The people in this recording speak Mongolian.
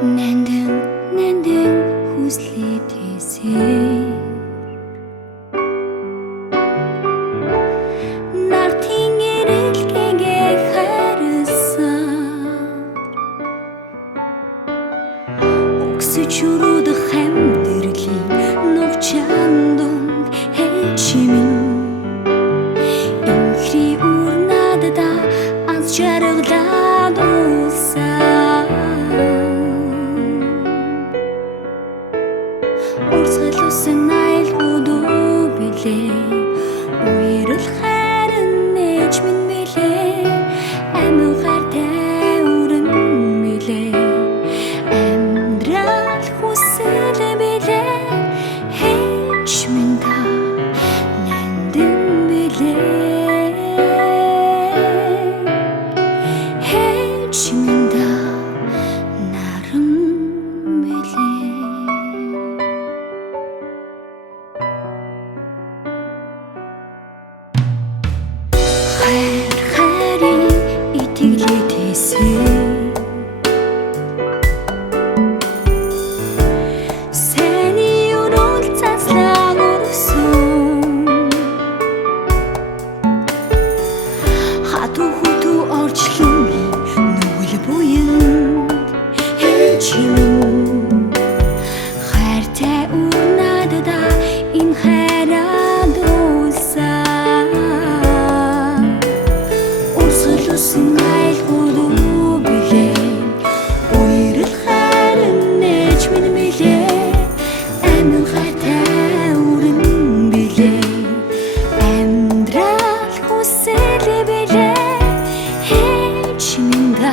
Нандин хүслээд хийсэн нартын эрэлгэгээ харсан өгсөж өрөөдөх амьдралын нүгчан дунд хэчмэн инхри урнадада аз жаргалаад улсан урсгалуусан айлгуудуу билээ уярал харин нээж минь билээ амин гартай өрн билээ амьдрал хүсэл билээ хэж минь та нандин билээ хэж минь та наран билээ хайрын итгэлээд хийсэн сэний өрөөл цаслаа өрсөн хатуу хутуу орчлон нүгэл буянд хэчмэн хайртай урнадада энэ хайраад улсан урсгалуусан айлгуудуу билээ уярал харин нээж минь билээ амин хайртай өрн билээ амьдрал хүсэл билээ хэж минь та